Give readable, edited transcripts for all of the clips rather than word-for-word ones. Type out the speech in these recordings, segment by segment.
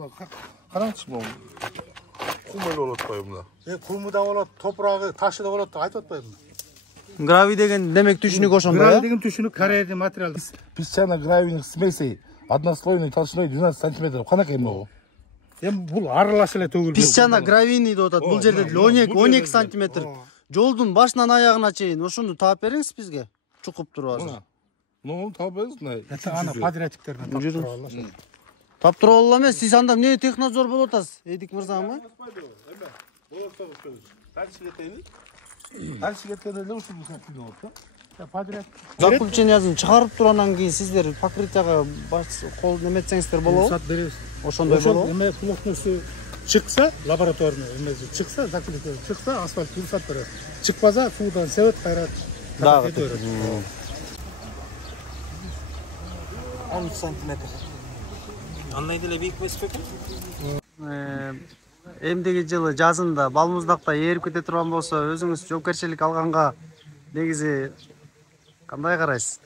Қараңызшы мына. Құм эле болот атпайбы мына. Құмы да болот, топырагы, ташы да болот деп айтып атпайбы? Гравий деген демек түшүнүк ошондо. Гравий деген түшүнүк Кореяда материал. Песчано-гравийных смесей однослойной толщиной 12 сантиметров. Канакай могу? Бул аралаш эле төгүлгөн. Песчано-гравийный деп атат. Бул жерде 12 сантиметр. Жолдун башынан аягына чейин ошону таап бериңиз бизге. Чукуп туруп азыр. Ну, таап бериңиз мына. Это ана подрядчиктерден таап туруп алалы. Тап туруп алалы эмес, сиз анда эмне технадзор болуп атасыз? Эдик мырзамы? Дальше кеткенде эле ушул сатып болот да. Подряд. Заключениясын чыгарып турандан кийин сиздер покрытияга кол неметсеңиздер болобу? Рұқсат бересиз. Ошондой болобу? Эме плотностью чыкса, лабораторный эмеси чыкса, заключение чыкса, асфальт рұқсат берет. Чыкпаса, суудан себет кайрат. Дагы. 13 сантиметр. Андай деле бийик эмес бекен? Эмдеги жылы жазында балмуздакта ээрип кете турган болсо, өзүңүз жоопкерчилик алганга негизи кандай карайсыз?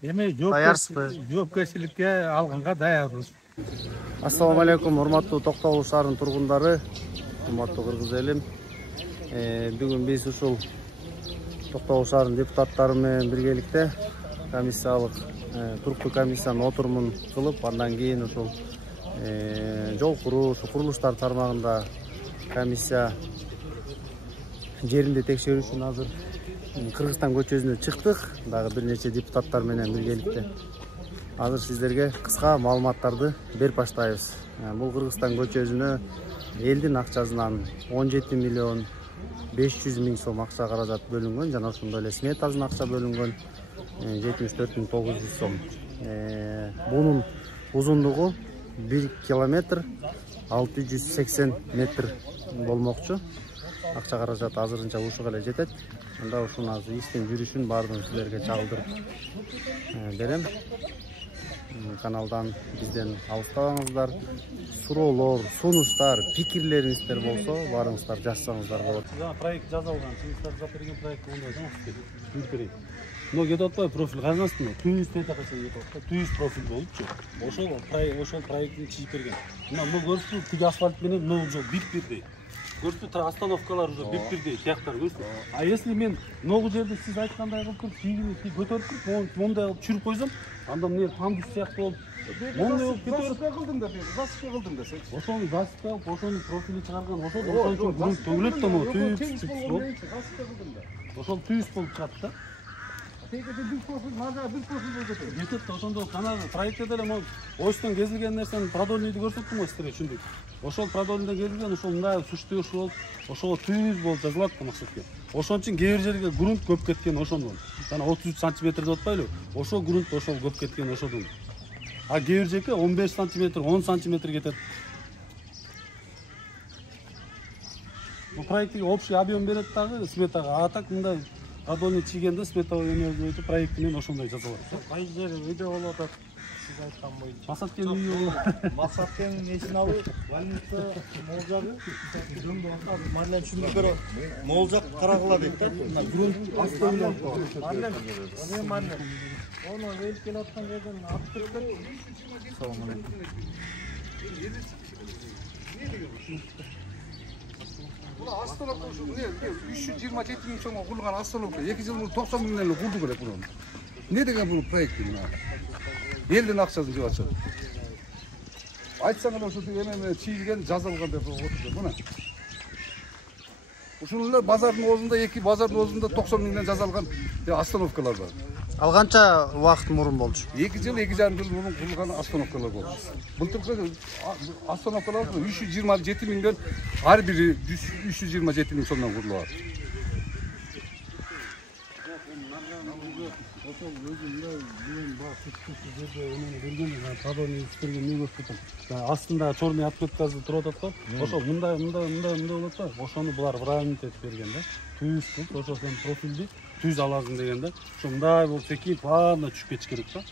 Эме жоопкерчиликке алганга даярбыз. Ассаламу алейкум, урматтуу Токтогул шаарынын тургундары, урматтуу кыргыз элим. Бүгүн биз ушул Токтогул шаарынын депутаттары менен биргеликте комиссиялык туруктуу комиссиянын отурумун кылып, андан кийин ушул жол куруу, курулуштар тармагында комиссия жеринде текшерүү үчүн азыр Кыргызстан көчөсүнө чыктык. Дагы бир нече депутаттар менен биргеликте азыр сиздерге кыска маалыматтарды берип баштайбыз. Бул Кыргызстан көчөсүнө элдин акчасынан 17 миллион 500 миң сом акча каражат бөлүнгөн жана ошондой эле сметасына акча бөлүнгөн 74.900 сом. Бунун узундугу 1 километр 680 метр болмокчу. Акча каражат азырынча ушуга эле жетет. Анда ушуну азыр иштин жүрүшүн баардыгын силерге чагылдырып берем. Каналдан бизден алыстабаңыздар. Суроолор, сунуштар, пикирлериңиздер болсо, баарыңыздар жазсаңыздар болот. Жана проект жазылган, сиздер жазып берген проект ондай жана но кетип атпайбы профиль кайгансың? Түйүз петака кетип атпайбы? Түйүз профиль болупчу. Ошол проектин чыгып берген. Мына бул көрсөтүү тиги асфальт менен могу жол бирдей. Көрсөтүү остановкалар уже бирдей, тияктар көрсөтүү. А если мен могу жерде сиз айткандай кылып туруп, тигини көтөрүп туруп, мондай кылып чүрүп койсом, анда эмне пандус сыяктуу болуп, мондай болуп кетип кылдың да, засыпка кылдың да сен. Ошону засыпка кылып, ошону профили чыгарган, ошол үчүн грунт төгүлөт да, могу түйүз болуп. Ошол түйүз болуп чыгат да. Жетет ошондо канагы проектте деле могу ойстон кезилген нерсени продольныйды көрсөттүм го сиздерге, түшүндүк. Ошол продольныйдан кезилген, ошол мындай сушты ушул болуп, ошого түйүз болуп жазылат да максатка. Ошон үчүн кээ бир жерге грунт көп кеткен ошондон. Жана 33 сантиметр деп атпайлыбы? Ошол грунт ошол көп кеткен ошодон. А кээ бир жерге 15 сантиметр, 10 сантиметр кетет. Бул проектке общий объем берет дагы сметага. А так мындай продольный чийгенде сметовой өтүп проект менен ошондой жазылат. Кай жер үйдө болуп атат? Сиз айткан боюнча. Масаткен үйү болуп. Масаткенин несин алып, больница молжагы. Марлен түшүнүп берет. Молжак карагыла дейт да. Грунт астынан. Марлен. Эме марлен. Ону элип келип аткан жерден атып берет. Салам алейкум. Остановка ушу 327 миң сомго курулган остановка 2 жыл 90 миңден эле курду керек буну. Не деген бул проект мына? Элдин акчасын жеп атышат. Айтсаң эле ошо эме чийилген, жазылган деп отурду мына. Ушул эле базардын оозунда 2 базардын оозунда 90 миңден жазылган остановкалар бар. Ал канча убакыт мурун болчу? 2 жыл 2,5 жыл мурун курулган остановкалар болду. Былтыркы остановкалар 327 миңден ар бири 327 миң сомдон курулган. Астында черный отметкасы туруп атат го. Ошол мындай болот да. Ошону булар правильно этип берген да. Түйүз кылып, ошол сен профилди түз аласың дегенде, ошо мындай болуп секип, плавно түшүп кетиш керек да.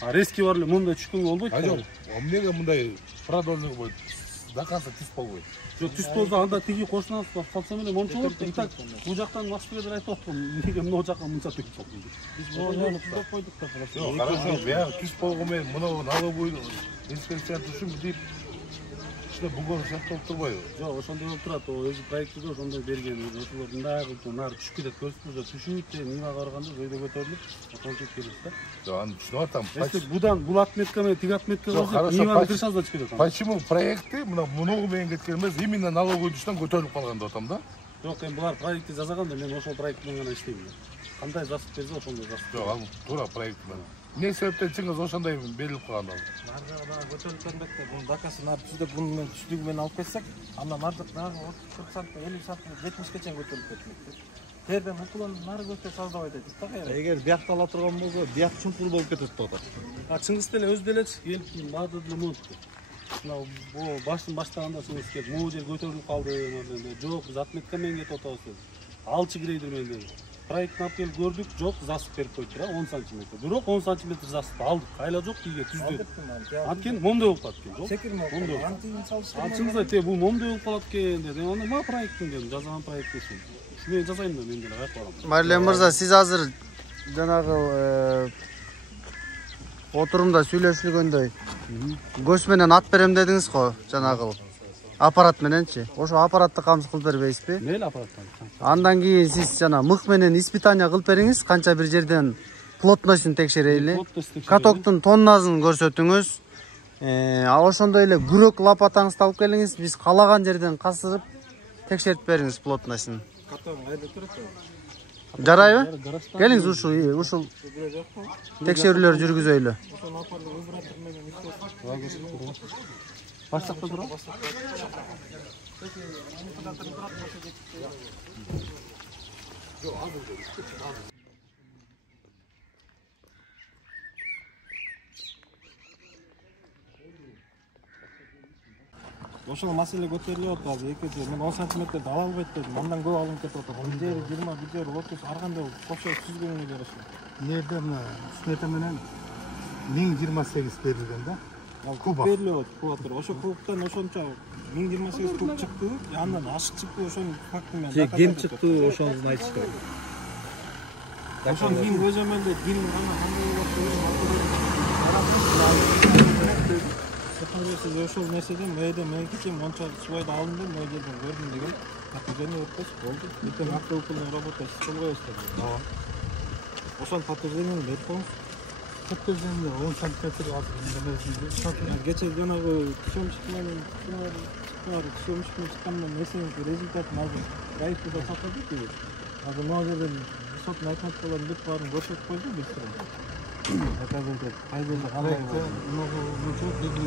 А резкий бар эле мындай түшкөнгө болбойт. Жок, эмнеге мындай продольный болбойт? Дакасы түз болбойт. Жок, түз болсо анда тиги кошунан салсам эле момчу болот. И так бул жактан мастер айтып аткан, эмнеге мына жакка мынча тигип салдың деп. Биз мону туруп койдук да просто. Жок, хорошо, бияк түз болгон менен мына налоговый инспекция түшүм дейт. ішінде бұгор сияқты болып тұрбайбы? Жоқ, ошондой болуп турат. Өзү проектиде ошондой берген. Ошолор мындай кылып нары түшүп кетет. Көрсөтүп түшүп, Нивага барганда өйдө көтөрүлүп, ошентип келет да. Жоқ, аны түшүнүп атам. Если будан бул отметка менен тиг отметка көрсөтүп, Ниваны крышасы да түшүп кетет. Почему проекти мына мунугу менен кеткен эмес, именно налоговый үчтөн көтөрүлүп калган деп атам да. Жоқ, эми булар проектти жасаганда мен ошол проект менен гана иштейм. Кандай жазып берсе ошондой жазып. Жоқ, ал туура проект менен. Не себептен чыңгыз ошондой берилип калган ал? Наржага дагы көтөрүлүп келмекте. Бунун заказы нар түздүк буну менен түздүгү менен алып кетсек, анда наржак дагы 40 сантка, 50 сантка, 70 чейин көтөрүлүп кетмек. Терден укулон нары көтө саздабай дейт да кайра. Эгер биякта ала турган болсо, биyak чуңкур болуп кетет деп атат. Чыңгыз деле өзү делечи келип барды деле монту. Мына бу баштын баштаганда чыңгыз келип, могу жер көтөрүлүп калды. Жок, биз отметка менен кетип атабыз деп. Алчы грейдер менен деди. Проектни алып келип көрдүк, жок, засып берип койду да, 10 см. Бирок 10 см засып алдык. Кайла жок, тийге түздү. Анткени момдой болуп калат экен, жок. Момдой. Чыңгыз айтты, бул момдой болуп калат экен деди. Анда ма проектин дедим, жазган проект экен. Ушуну жазайын да мен деле кайра барам. Марлен мырза, сиз азыр жанагы отурумда сүйлөшүлгөндөй көз менен ат берем дедиңиз го, жанагы аппарат мененчи. Ошо аппаратты камсыз кылып бербейсизби? Мейли аппараттан. Андан кийин сиз жана мык менен испытание кылып бериңиз, канча бир жерден плотностун текшерели, катоктун тоннасын көрсөтүңүз. Ал ошондой эле күрөк лопатаңызды алып келиңиз, биз каалаган жерден казып текшерип бериңиз плотностун. Катоң кайда турат? Жарайбы? Келиңиз ушул текшерүүлөр жүргүзөйлү. Ошону апарды вибратор менен иштесек. Баштакта турат. Ошол маселе көтөрүлүп атат азыр. Экинчи мен 10 сантиметрди ала албайт дедим. Андан көп алынып кетип атат. 1 жери 20, 1 жери 30 ар кандай кошо түзгөнгө жараша. Нерде мына смета менен 1028 берилген да. Куб берилип атат. Ошо кубтан ошончо 1028 куб чыкты. Андан ашык чыкты, ошонун факты менен. Кем чыкты, ошоnuzu айтыш керек. Ошон кийин көзөмөлдө ким гана кандай болот ошол нерседен мээде меники монча субайды алындым, мына жерден көрдүм деген. Подтверждение өткөз болду. Эртең автоукулдун работасы ишин коебуз деп. Ошол подтверждениени берип коюңуз. Подтверждение 10 сантиметр азыр. Кече жанагы съемщик менен съемщиктин чыккандан нерсенин результатын азыр проектте сатылды дейт. Азыр могу жерден соттун айтматкаларын бүт баарын көрсөтүп койду бизге. Доказывать кай жерде кандай болду. Мынагы мынча 1600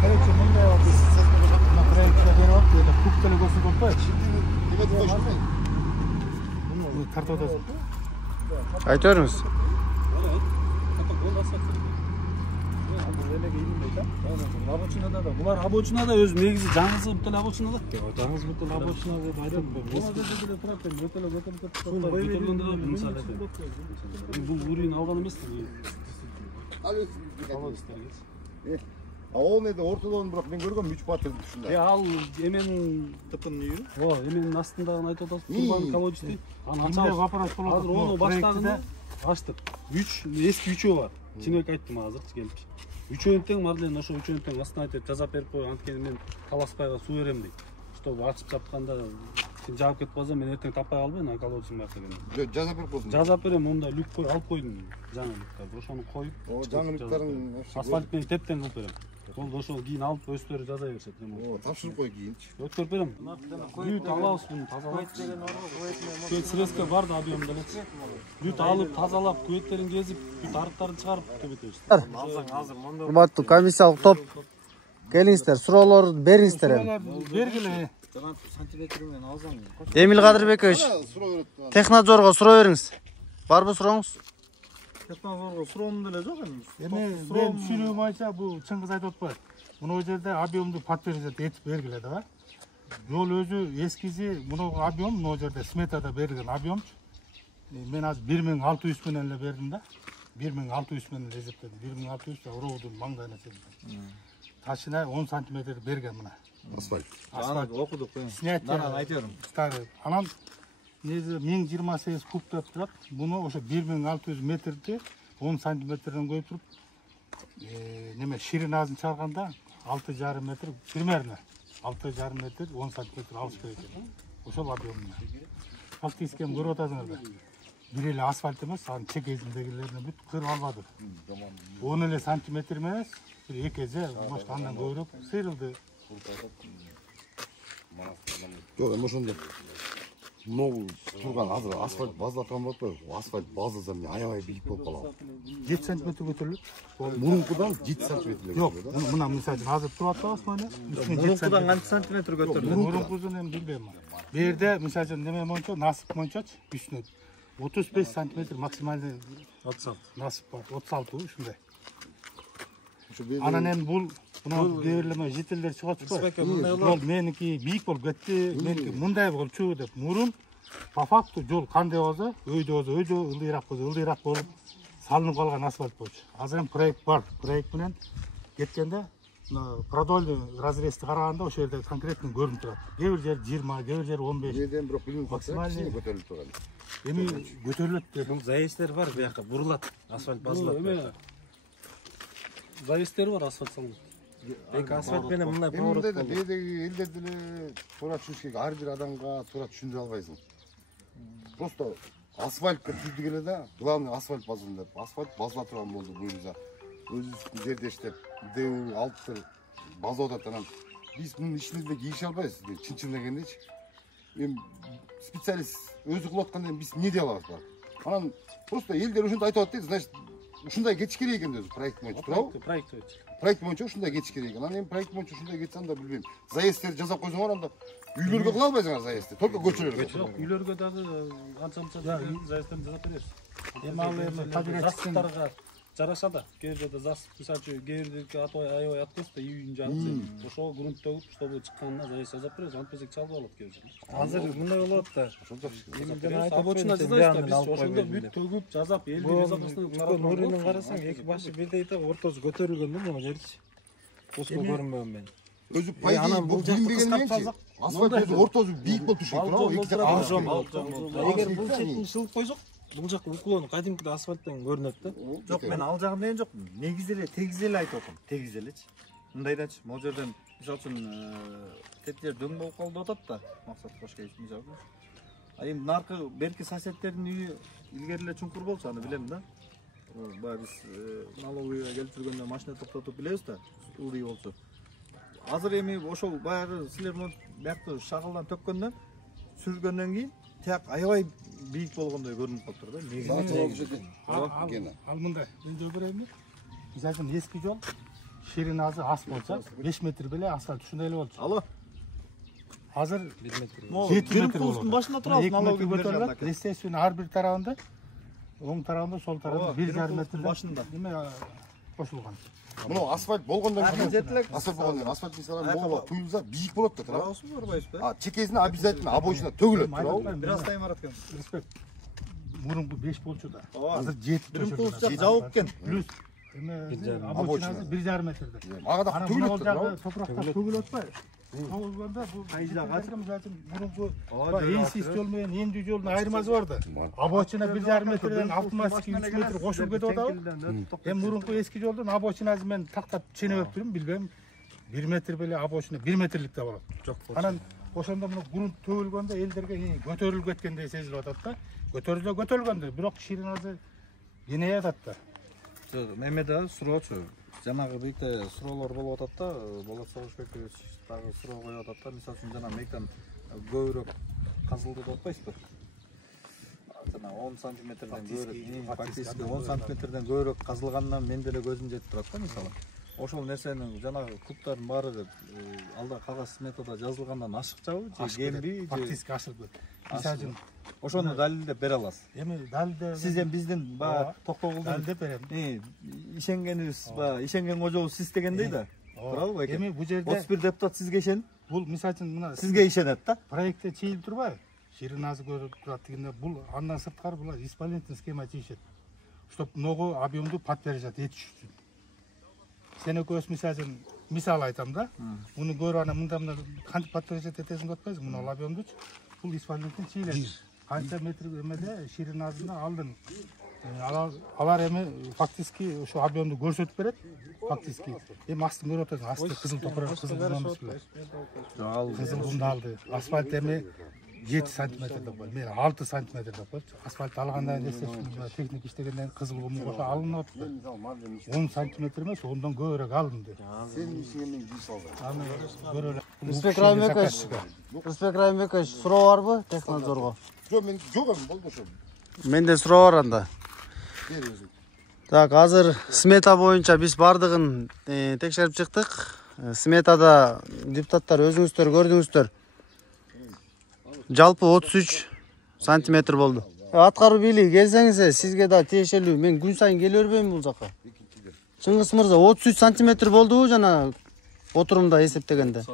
Короче, мындай вот на проектте берип атты, это куб деле көрсөтүп атпайбы? Муну тартып атасың. Айта бериңиз. Рабочинада да. Булар рабочинада өзү негизи жаңысы бүт эле рабочинада. Жаңыз бүт эле рабочина деп айтат. Бул жерде деле турат, бүт эле көтөрүп кетип. Көтөргөндө мисалы бул уровень алган эмес. А ол неде ортодон бирок мен көргөм 3 паттерди ушундай. Ал эменин Тыпын үйү. эменин астындагын айтып атасыз. Турбан колодочти. Аны ачабыз. Азыр ону баштагында ачтык. 3 эски 3 бар. Чынек айттым азыр келип. Үчөөнү тең Марлен ошо үчөөнү тең астына айтып жазап берип кой, анткени мен таласпайга суу берем дейт. Чтобы ачып жапканда жаап кетип калса мен эртең таппай калбайм, колодочун бар деген. Жазап берип койдум. Жазап берем, мында люк кой, алып койдум жаңы люктарды. Ошону коюп, О, жаңы люктарын асфальт менен тептен кылып берем. Ол ошол кийин алып өздөрү жаза беришет. О, тапшырып кой кийинчи. Өткөрүп берем. Бүт алабыз буну, тазалап. Күөт средства бар да объем деле. Бүт алып, тазалап, күөттерин кезип, бүт арыктарын чыгарып төбөтөбүз. Урматтуу комиссиялык топ, келиңиздер, суроолорду бериңиздер эми. Бергиле. Сантиметр менен алсаң. Эмил Кадырбекович, Технадзорго суроо бериңиз. Барбы сурооңуз? Технадзорго суроом деле жок эми. Эми мен түшүнүүм боюнча бул чыңгыз айтып атпайбы? Мына жерде объемду подтверждать этип бергиле да. Жол өзү эскиси, мына объем, мына жерде сметада берилген объем. Мен азыр 1600 менен эле бердим да. 1600 менен эсептедим. 1600 уроодун маңдайына чейин. Ташына 10 сантиметр берген мына. Асфальт. Асфальт Окудук коюң. снятие. Айтырым. Старый. Анан 1028 куб деп турат. Буну ошо 1600 метрди 10 сантиметрден көтүрүп неме ширин азын чыгарганда 6,5 метр примерно 6,5 метр 10 сантиметр алыш керек экен. Ошол объемда. Фактически көрүп атасыңар да. Бир эле асфальт эмес, анын чекесиндегилерин бүт кырып албады. 10 эле сантиметр эмес, бир экеже, может андан көбүрөөк сыйрылды. Жок, эми ошондо могу турган азыр асфальт базалаткан болот го. Асфальт базаласа эмне аябай бийик болуп калат. 7 сантиметр көтөрүлөт. Мурункудан 7 сантиметр. Жок, мына мисалы үчүн азыр туруп атабыз мына. Мурункудан канча сантиметр көтөрүлөт? Мурункусун эми билбейм. Бу жерде мисалы үчүн неме боюнча, насып боюнчачы үстүнө 35 сантиметр максималдуу 36 насып бар. 36 ушундай. Анан эми бул мына дээрлеме жителдер чыгып атпайбы? Жол меники бийик болуп кетти, меники мындай болчу деп. Мурун по факту жол кандай болсо, өйдө, ылдыйраак болсо, ылдыйраак болуп салынып калган асфальт болчу. Азыр эми проект бар. Проект менен кеткенде продольный разрезди караганда ошол жерде конкретно көрүнүп турат. Кээ бир жер 20, кээ бир жер 15. Жерден бирок билинип максималный көтөрүлүп турган. Эми көтөрүлөт деп. Бул заездер бар, буяка бурулат, асфальт базалат. Заездер бар, асфальт салынат. Эки асфальт менен мындай Эми мындай да бедеги элдерди эле туура түшүш керек. Ар бир адамга туура түшүндүрө албайсың. Просто асфальтка түздүк эле да, главный асфальт базалын деп. Асфальт базала турган болду буюрса. Өзүбүздүн жерде иштеп, дэүү алыптыр базалап атат. Анан биз мунун ишибизде кийише албайбыз, чын дегендечи. Эми специалист өзү кылып атканда биз эмне дей алабыз бар? Анан просто элдер ушундай айтып атат, значит, ушундай кетиш керек экен өзү проект боюнча, туурабы? Проект боюнча ушундай кетиш керек экен. Анан эми проект боюнча ушундай кетсем да билбейм. Заездтерди жасап койсоңор анда үйлөргө кыла албайсыңар заездти, только көчөлөргө. Жок, үйлөргө дагы анча-мынча заездерди жасап беребиз. Эми ал эми Засыптарга жараша да. Кээ бир жерде засып, мисалы үчүн кээ бирдики аябай аткыз да үйүн жагып, ошого грунт төгүп, чтобы чыкканына заезд жасап беребиз. Антпесек чалып алат кээ бир жерде. Азыр мындай болот да. Обочина жасайбыз да, биз ошондо бүт төгүп, жазап, элди безопасный Нуринин карасаң эки башы бирдей да, ортосу көтөрүлгөн да могу жерчи. Ошко көрүнбөгөн мен. Өзү пайдаланып бул билбегенден асфальт өзү ортосу бийик болуп түшөт, туурабы? Эки жактан. Эгер бул четин шылып койсок, бул жак уклон кадимкидей асфальттан көрүнөт да. Жок, мен ал жагын деген жокмун. Негизи эле тегиз эле айтып атам. Тегиз элечи. Мындайдачы, могу жерден мисалы үчүн тет жер дөң болуп калды деп атат да. Максат Кошкевич мисалы. А эми наркы берки соседтердин үйү илгери эле чуңкур болчу, аны билем да. Баягы биз налоговыйга келип жүргөндө машина токтотуп билебиз да, ылдый болчу. Азыр эми ошол баягы силер биякты шагалдан төккөндөн сүргөндөн кийин тияк аябай бийик болгондой көрүнүп калыптыр да. Негизи. Ал мындай, билдирүү берейинби? Мисалы үчүн эски жол ширинасы аз болсо, 5 метр беле асфальт ушундай эле болчу. Алло. Азыр 7 метр болот. Башында турабыз налоговый көтөрүлөт. Естественно, ар бир тарабында, оң тарабында, сол тарабында 1,5 метрден башында неме кошулган. Мына асфальт болгондон кийин асфальт болгондон асфальт мисалы могу куюлса бийик болот да, туурабы? Туурабызбы, көрбөйсүзбү? А чекесине обязательно обочина төгүлөт, туурабы? Бир аз тайм барат экен. Респект. Мурунку 5 болчу да. Азыр 7 Биринкулус жабып экен. Плюс обочинасы 1,5 метрде. Ага да төгүлөт, туурабы? Топурактар төгүлүп атпайбы? Төгүлгөндө бул кайжага мисалы үчүн мурунку эйсиз жол менен эндүү жолдун айырмасы бар да. Обочина 1,5 метрден автоматически 3 метр кошулуп кетип атабы. Эми мурунку эски жолдун обочинасы мен тактап ченебеп турмун, билбейм. 1 метр беле обочина 1 метрлик да болот. Жок. Анан ошондо мына грунт төгүлгөндө элдерге көтөрүлүп кеткендей сезилип атат да. Көтөрүлгөндө, бирок ширинасы еней атат да. Эме да суроочу. Жанагы бийикте суроолор болуп атат да, Болот Согушбекович дагы суроо коюп атат да. Мисалы үчүн жана мектен көбүрөөк казылды деп атпайсызбы? Жана 10 сантиметрден көбүрөөк, фактически 10 сантиметрден көбүрөөк казылгандан мен деле көзүм жетип турат да, мисалы. Ошол нерсенин жанагы кубтардын баары алда кагаз сметада жазылгандан ашыкчабы же кемби же фактически ашып кетти. Мисалы үчүн ошону далилдеп бере аласыз. Эми далилдеп Сиз эми биздин баягы Токтогулдун далилдеп берем. Ишенгенибиз, баягы ишенген кожобуз сиз дегендей да. Туурабы экен? Эми бул жерде 31 депутат сизге ишенет. бул мисалы үчүн мына Сизге ишенет да. проектте чейилип турбайбы? Ширинасы көрүп турат дегенде бул андан сырткары булар исполнительный схема чейишет. Чтоб много объемду подтверждать этиш үчүн. Сен экөөбүз мисалы үчүн мисал айтам да. Муну көрүп анан мында кантип подтверждать этесиң деп атпайсыңбы? Муну объемдучу. Бул исполнительный чейилет. Канча метр эмеде ширинасына алдын Алар эми фактически ошо объемду көрсөтүп берет. Фактически. Эми астын көрүп атасың, асты кызыл топурак, кызыл кум эмес беле. Кызыл кумду алды. Асфальт эми 7 сантиметр деп коет. Мен 6 сантиметр деп коет. Асфальт алгандан кийин техник иштегенден кызыл кум кошо алынып атты. 10 сантиметр эмес, ондан көбүрөөк алынды. Сенин ишиңе мен күй салдым. Аны көрөлү. Рысбек Райымбекович, суроо барбы Технадзорго? Жок, мен жок эми болду ошо. Менде суроо бар анда. Бер өзүң. Так, азыр смета боюнча биз бардыгын текшерип чыктык. Сметада депутаттар өзүңүздөр көрдүңүздөр. Жалпы 33 сантиметр болду. Аткаруу бийлиги келсеңиз, сизге да тиешелүү. Мен күн сайын келе бербейм бул жака. Чыңгыз мырза, 33 сантиметр болдубу жана отурумда эсептегенде?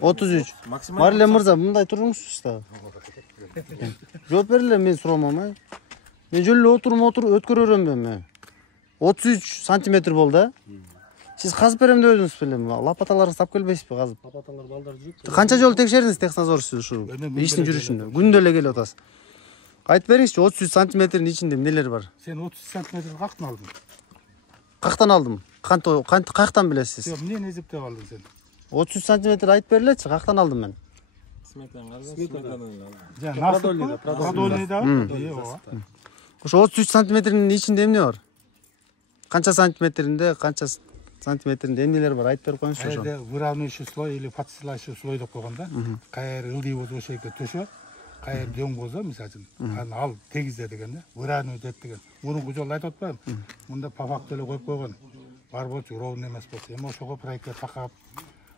33. Мариле мырза, мындай туруңузчу да. Жооп бериле, мен сурамам. Мен жөн эле өткөрө берем. 33 сантиметр болду. Сиз казып берем деп өзүңүз белем. Лапаталарды тап келбейсизби казып? Лапаталар балдар жүрүп. Канча жолу текшердиңиз Технадзор ушу иштин жүрүшүндө? Күндө эле келип атасыз. Айтып бериңизчи, 33 сантиметрдин ичинде эмнелер бар? Сен 30 сантиметр кактан алдың? Кактан алдым? Каяктан билесиз? Жок, эмнени эсептеп алдың сен? 33 сантиметр айтып берилечи, каяктан алдым мен? Продольныйда. Ошо 33 сантиметрдин ичинде эмне бар? Канча сантиметринде, канча сантиметринде эмнелер бар? Айтып берип коюңузчу ошо. Каерде выравнивающий слой или подстилающий слой деп койгон да. Каер ылдый болсо ошо жерге төшө, каер дөң болсо, мисалы үчүн, аны ал тегизде деген да. Выравнивать эт деген. Мурунку жолу айтып атпаймынбы? Мында по факту эле коюп койгон. Бар болчу, ровно эмес болчу. Эми ошого проектке такап,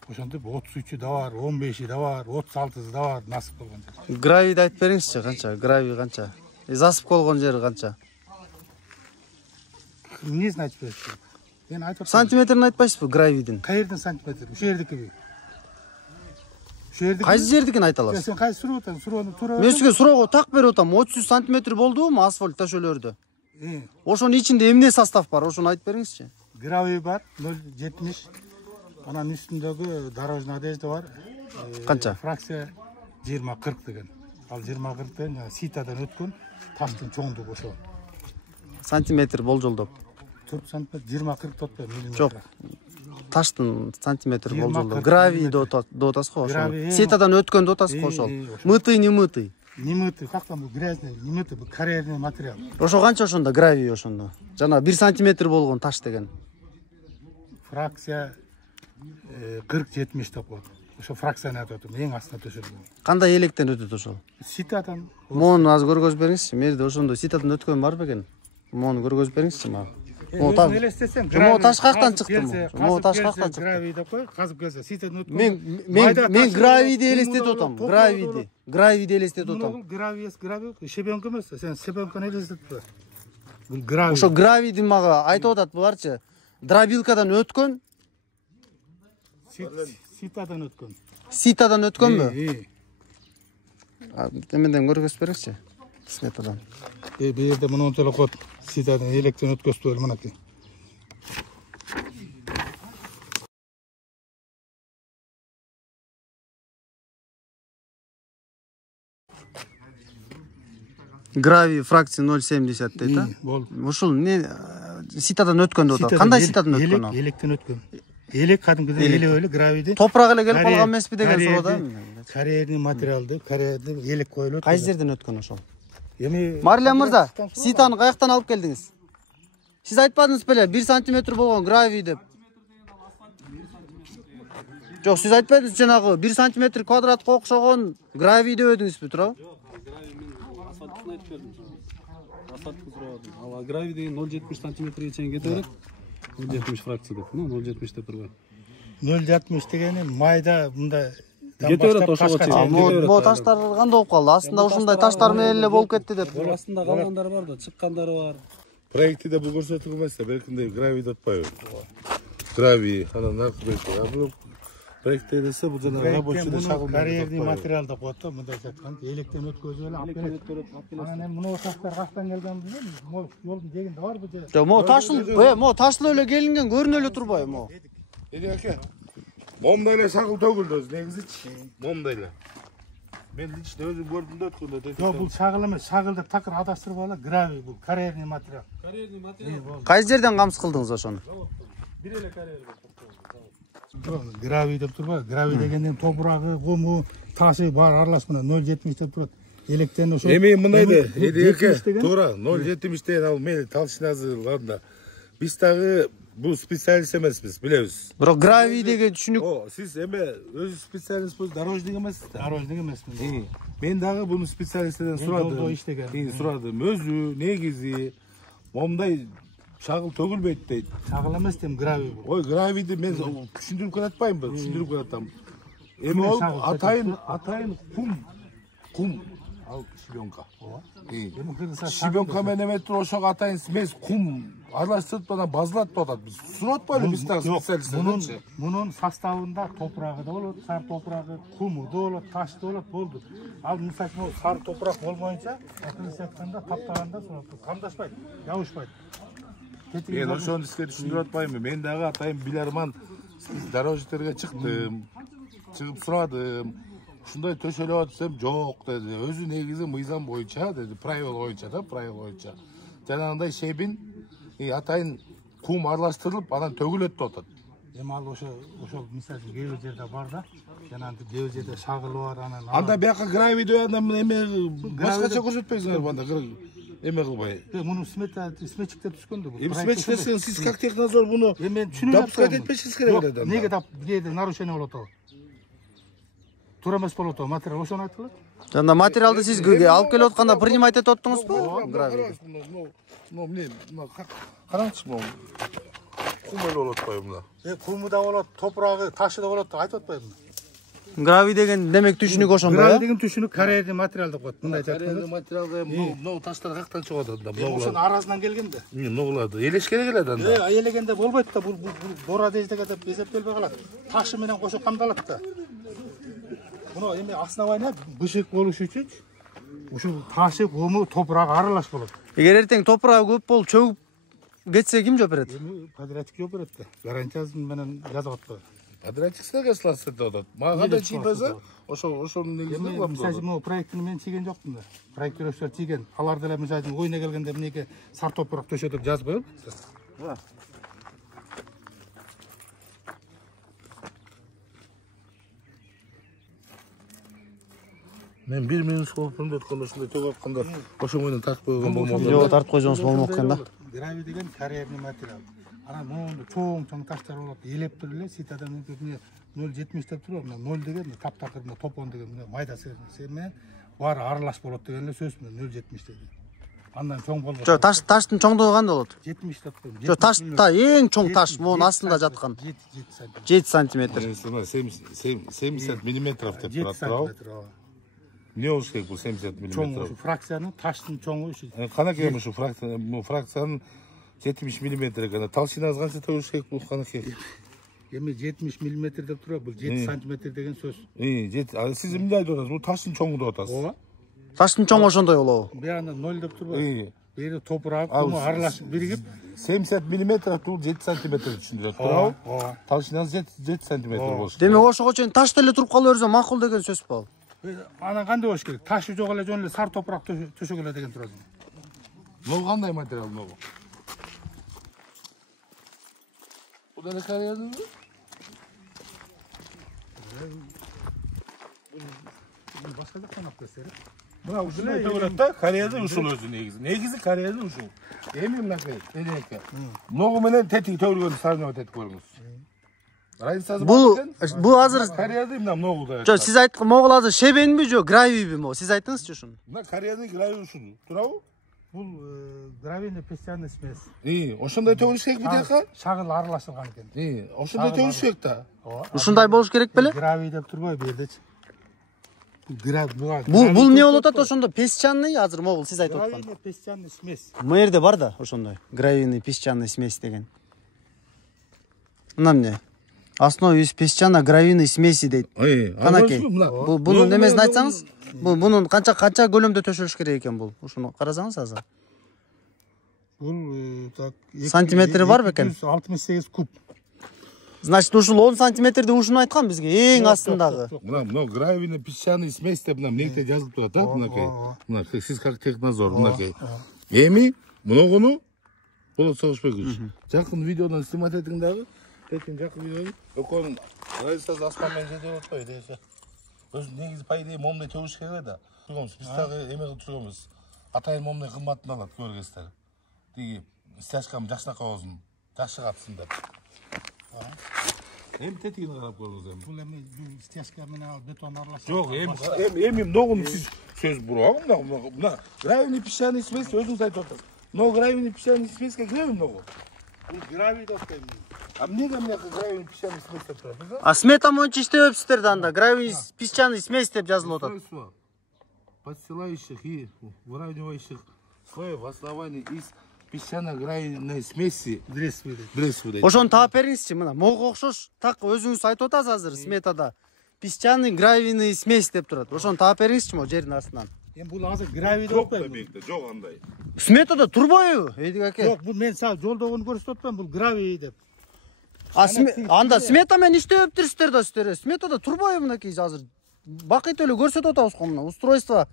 ошентип 33-ü да бар, 15-и да бар, 36-сы да бар, насып болгон жер. Гравийди айтып бериңизчи, канча? Гравий канча? Засып болгон жери канча? Эмнесин айтып беришти? Мен айтып атам. Сантиметрин айтпайсызбы гравийдин? Каердин сантиметр? Ушул жердикиби? Ушул жердики? Кайсы жердикин айта аласыз? Сен кайсы сурап атасың? Суроону туура. Мен сизге суроого так берип атам. 33 сантиметр болдубу асфальт төшөлөрдө? Ошонун ичинде эмне состав бар? Ошону айтып бериңизчи. Гравий бар 0,70. Анан үстүндөгү дорожный одежда бар. Канча? Фракция 20-40 деген. Ал 20-40тан ситадан өткөн таштын чоңдугу ошо. Сантиметр болжолдоп. 4 сантиметр 20-40 тотпу миллиметр. Жок. Таштын сантиметр болжолдоп. Гравий деп атасыз го ошо. Ситадан өткөн деп атасыз го ошол. Мытый, не мытый? Не мытый, кактан бул грязный, не мытый, бул карьерный материал. Ошо канча ошондо гравий ошондо? Жана 1 сантиметр болгон таш деген. Фракция 40-70 деп коет. Ошо фракцияны айтып атам, эң астына төшөлгөн. Кандай электен өтөт ошол? Ситадан. Мону аз көргөзүп бериңизчи. Менде ошондо ситадан өткөн бар бекен? Мону көргөзүп бериңизчи мага. Өзүң элестесең, Могу таш кактан чыкты. Могу таш кактан чыкты. Гравий деп кой, казып келсе, ситадан өткөн. Мен гравийди элестетип атам. Гравийди элестетип атам. Бул гравий, шебенка эмес, сен шебенканы элестетип. Бул гравий. Ошо гравийди мага айтып атат буларчы. Дробилкадан өткөн. Ситадан өткөн. Ситадан өткөнбү? Эмеден көргөзүп бериңизчи. Сметадан. Бул жерде мынтип эле коет. Ситадан электен өткөзүп мынакей. Гравий фракция 0,70 дейт да? Ушул эмне ситадан өткөн деп атат. Кандай ситадан өткөн ал? Электен өткөн. Элек кадимкидей эле гравийди. Топурак эле келип калган эмеспи деген суроо да. Карьерный материалды, карьерди элек коюлат. Кайсы жерден өткөн ошол? Эми Мариле мырза, ситаны каяктан алып келдиңиз? Сиз айтпадыңыз беле 1 сантиметр болгон гравий деп? Жок, сиз айтпадыңыз жанагы 1 сантиметр квадратка окшогон гравий деп өдүңүзбү, туурабы? Асфальттын айтып бердим. Асфальттын сурабадым. Ал гравий деген 0,70 сантиметрге чейин кете берет. 0,70 фракция деп, 0,70 деп турган. 0,70 дегени майда мында кете берет ошого чейин. Могу таштар кандай болуп калды? Астында ушундай таштар менен эле болуп кетти деп. Астында калгандары бар да, чыккандары бар. Проектиде бул көрсөтүлмөс да, белкинде гравий деп атпайбы? Гравий, анан наркы бул проектте десе бул жана рабочийде шагыл карьерный материал деп коет да, мындай жаткан электен өткөзүп эле алып келет. Анан эми мына таштар кактан келген билем, могу жолдун жегинде бар бу же. Жок, могу таштылып эле келинген көрүнө эле турбайбы могу? Эне аке. Момда эле шагыл төгүлдү, негизичи. Момда эле. Мен лично өзüm көрдüm да өткөндө. Жоқ, бұл шағыл емес, шағылды тақыр адастырып алып, гравий бұл, карьерный материал. Карьерный материал. Кайсы жерден камсыз кылдыңыз ошону? Бир эле карьер бар. Гравий деп турбайбы? Гравий дегенден топурагы, куму, ташы бар аралаш мына 0,70 деп турат. Электен ошо. Эми мындайды, эдеке, туура 0,70 ал мели талшыназыларда. Биз дагы бул специалист эмеспиз, билебиз. Бирок гравий деген түшүнүк. О, сиз эме өзү специалист болуп дорожник эмессиз да? Дорожник эмесмин. Мен дагы буну специалисттерден сурадым. Сурадым. Өзү негизи момундай шагыл төгүлбөйт дейт. Шагыл эмес дейм, гравий бул. Ой, гравийди мен түшүндүрүп жатпаймынбы? Түшүндүрүп жатам. Эми ол атайын кум ал щебенка. Щебенка менен эметип ошого атайын эмес кум аралаштырып анан базылат деп атат. Биз суратпайлы биз дагы специалисттерденчи. Мунун составында топурагы да болот, сар топурагы, куму да болот, таш да болот, болду. Ал мисалы сар топурак болбойнча, акыркы айтканда таптаганда камдашпайт, жабышпайт. Мен ошону сизге түшүндүрүп атпаймынбы? Мен дагы атайын биларман дорожниктерге чыктым. Чыгып сурадым. Ушундай төшөлүп атсам, жок деди. Өзү негизи мыйзам боюнча деди, правила боюнча да, правила боюнча. Жанагындай шебин атайын кум аралаштырылып, анан төгүлөт деп атат. Эми ал ошол мисалы кээ бир жерде бар да, жанагы кээ бир жерде шагылы бар, анан анда бияка гравийди анан эме башкача көрсөтпөйсүңөр анда эме кылбай. Муну сметчикте түшкөндү бул. Сметчик десең, сиз как технадзор буну допускать этпешиңиз керек эле да. Эмнеге кээде нарушение болот ал? Туура эмес болот ал, материал ошону айткыла. Жанда материалды сиз алып келип атканда принимать этип аттыңызбы? Гравийди. Эмне, караңызчы могу. Кум эле болот атпайбы мына? Куму да болот, топурагы, ташы да болот деп айтып атпайбы? Гравий деген демек түшүнүк ошондо, Гравий деген түшүнүк карьерный материал деп коет. Мындай карьерный материалга могу таштар каяктан чыгып атат анда? Ошонун аразынан келген да. Могулады. Элеш керек эле анда. Элегенде болбойт да, бул бора дездеге деп эсептелбей калат. Ташы менен кошо камдалат да. Муну эми основание бышык болуш үчүн ушул ташы, куму, топурак аралаш болот. Эгер эртең топурагы көп болуп чөгүп кетсе ким жооп берет? Эми подрядчик жооп берет да. Гарантиясы менен жазып атпайбы? Подрядчик силерге слаться деп атат. Мага кандай чийбесе, ошонун негизинде кылам. Мисалы могу проектини мен чийген жокмун да. Проектировщиктер чийген. Алар деле мисалы ойуна келгенде эмнеге сар топурак төшөт деп жазып коет. Мен 1 минут болуп өткөндө ушундай төгүп атканда ошо менен тартып койгон болмок. Жок, тартып койсоңуз болмок экен да. Гравий деген карьерный материал. Анан моунду чоң таштар болот, элеп туруп эле ситадан эмне 0,70 деп туруп, 0 деген таптакыр, топон деген майда менен баары аралаш болот деген эле сөз менен 0,70 dedi. Андан чоң болот. Жок, таштын чоңдугу кандай болот? 70 деп коем. Жок, таш эң чоң таш, монун астында жаткан. 7 сантиметр. 70 миллиметров деп турат. Не болуш керек бул 70 миллиметр? Чоң фракциянын таштын чоңу ушу. Канакей ушу фракциянын 70 миллиметр экен. Талшынаңыз канча төгүш керек бул канакей? Эми 70 миллиметр деп турат, бул 7 сантиметр деген сөз. Сиз эмне айтып атасыз? Бул таштын чоңу деп атасыз. Ооба. Таштын чоңу ошондой болобу? Бияна 0 деп турбайбы? Бери топурак, куму аралашып биригип 70 миллиметр бул 7 сантиметр түшүндүрөт, туурабы? Ооба. Талшынаңыз 7 сантиметр болуш. Демек ошого чейин таш деле туруп кала берсе макул деген сөзбү ал? Анан кандай болуш керек? Ташы жок эле жөн эле сар топурак төшөгө эле деген турат. Могу кандай материал могу? Бул деле карьерный? Башка жактан алып келсер. Мына ушундай төгүлөт да, карьерный ушул өзү негизи. Негизи карьерный ушул. Эми мынакей, эдеке. Могу менен тетиги төгүлгөндү сравнивать этип көрүңүз. Бул азыр карьерный мына могу да. Жок, сиз айткан могул азыр шебенби же, гравийби могу? Сиз айтыңызчы ушуну. Мына карьерный гравий ушул, туурабы? Бул гравийный песчаный смесь. Ошондой төгүлүш керек бутака? Шагыл аралашылган экен. Ошондой төгүлүш керек да. Ушундай болуш керек беле? Гравий деп турбайбы бердечи? Бул эмне болуп атат ошондо? Песчаный азыр могул сиз айтып аткан. Гравийный песчаный смесь. Мэрде бар да ошондой. Гравийный песчаный смесь деген. Мына эмне? Основа из песчано-гравийной смеси дейт. Канакей. Бунун немесин айтсаңыз? Бунун канча көлөмдө төшөлүш керек экен бул? Ушуну карасаңыз азыр. Бул так сантиметри бар бекен? 68 куб. Значит, ушул 10 сантиметрде ушуну айткан бизге, эң астындагы. Мына гравийный песчаный смесь деп мына мынекте жазылып турат, да, мынакей. Мына сиз как технадзор, мынакей. Эми мунугуну болот Согушбекович. Жакын видеодон снимать этиң дагы. Этиң жакын видеону. Экөөнүн разницасы аспан менен жер деп атпайбы десе. Өз негизи по идее момдай төгүш керек да. Биз дагы эме кылып жүргөнбүз. Атайын момдай кымбатын алат көргөздөр. Тиги стяжкам жакшыраак болсун, жакшы катсын деп. Эми тетигине карап көрүңүз эми. Бул эми стяжка менен ал бетон аралашып. Жок, эми мыногуну сиз сөз бурабы, мына гравийный песчаный смесь өзүңүз айтып атасыз. Но гравийный песчаный смеске киреби многу? Бул гравий деп атпайм. А эмнеге мынака гравийный песчаный смесь деп турат? А смета боюнча иштебепсиздер да анда. Гравий песчаный смесь деп жазылып атат. Подстилающих и выравнивающих слоев в основании из песчано-гравийной смеси дресвуд. Ошону таап бериңизчи, мына мого окшош так өзүңүз айтып атасыз азыр сметада. Песчаный гравийный смесь деп турат. Ошону таап бериңизчи мо жердин астынан. Эми бул азыр гравий деп Жок атпайм. демекте, жок андай. Сметада турбойбу? Эдик аке. Жок, бул мен сага жолдогону көрсөтүп атпайм, бул гравий деп. Анда смета менен иштебептирсиздер да сиздер. Сметада турбойбу мынакей азыр. Бакыт эле көрсөтүп атабыз го мына. Устройство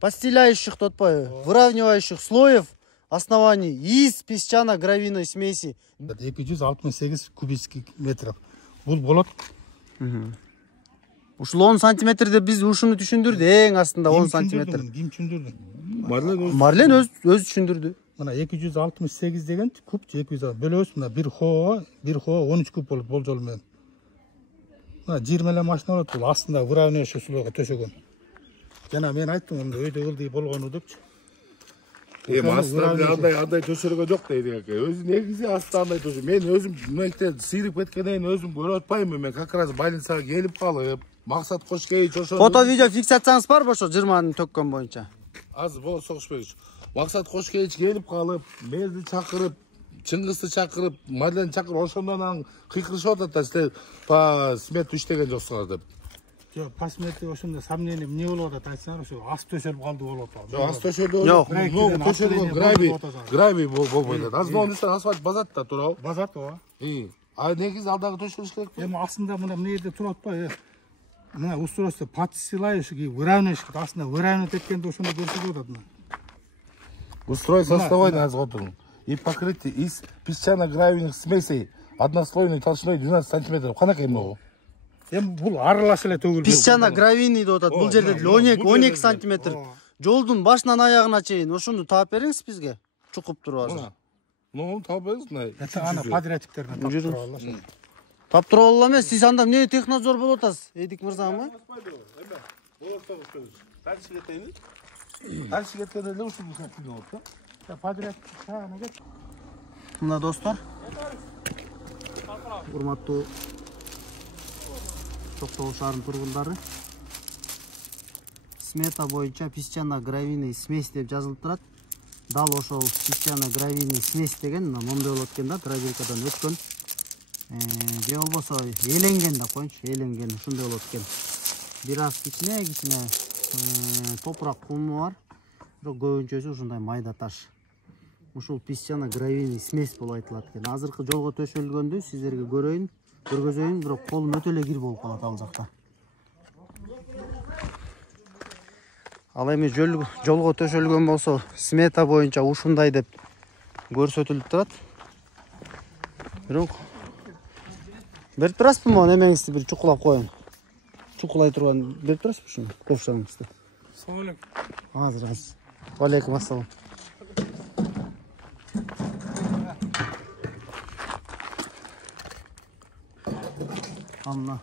подстиляющих деп атпайбы? Выравнивающих слоев оснований из песчано-гравийной смеси. 268 кубический метр. Бул болот. Ушул 10 сантиметрде биз ушуну түшүндүрдү, эң астында 10 сантиметр. Ким түшүндүрдү? Марлен өз түшүндүрдү. Мына 268 деген куб 200 бөлөбүз, мына 1 хо 13 куб болуп болжол менен. Мына 20 эле машина болот, бул астында выравнивающий слойго төшөгөн. Жана мен айттым, мында өйдө ылдый болгону депчи. Астында андай төшөргө жок дейди аке. Өзү негизи астында андай төшөр. Мен өзүм мынакей сыйрып кеткенден өзүм көрүп атпаймынбы. Мен как раз больницага келип калып, Максат Кошкевич ошо Фото видео фиксацияңыз барбы ошо 20-ны төккөн боюнча? Азыр болот Согушбекович. Максат Кошкевич келип калып, мени чакырып, Чыңгызды чакырып, Мадленди чакырып, ошондон анан кыйкырышып атат да, силер по смету иштеген жоксуңар деп. Жок, по смету ошондо сомнение эмне болуп атат айтсаңар, ошо ас төшөлүп калды болуп атат. Жок, ас төшөлдү. Жок, төшөлгөн гравий болбойт. Азыр монун үстүнө асфальт базат да турабы? Базат ооба. А негизи алдагы төшөлүш керек. Эми астында мына эмне жерде турат атпайбы? Мына устройство подстилающий, выравнивающий, астында выравнивать эткенде ошондо көрсөтүп атат мына. Устройство основания азготун. И покрытие из песчано-гравийных смесей однослойной толщиной 12 сантиметров. Канакай многу? Эми бул аралаш эле төгүлгөн. Песчано-гравийный деп атат. Бул жерде 12 сантиметр. Жолдун башынан аягына чейин ошону таап бериңиз бизге. Чукуп туруп азыр. Ну, таап бериңиз мына. Ана подрядчиктерине таптырып алалы. Таптырып алалы эмес, сиз анда эмне технадзор болуп атасыз? Эдик мырзамы? Дальше кетейли. Дальше кеткенде эле ушул картина болот да. Подрядчик ана кет. Мына достор. Урматтуу Токтогул шаарынын тургундары. Смета боюнча песчано-гравийный смесь деп жазылып турат. Дал ошол песчано-гравийный смесь деген момдой болот экен да, проверкадан өткөн. Же болбосо эленген да коюнчу, эленген ушундай болот экен. Бир аз кичине топурак куму бар. Бирок көбүнчөсү ушундай майда таш. Ушул песчано-гравийный смесь болуп айтылат экен. Азыркы жолго төшөлгөндү сиздерге көргөзөйүн, бирок колум өтө эле кир болуп калат ал жакта. Ал эми жолго төшөлгөн болсо, смета боюнча ушундай деп көрсөтүлүп турат. Бирок берип турасызбы мону эмеңизди бир чукулап коеюн. Чукулай турган берип турасызбы ушуну? Ковшаңызды. Салам алейкум. Азыр. Алейкум ассалам. Амна,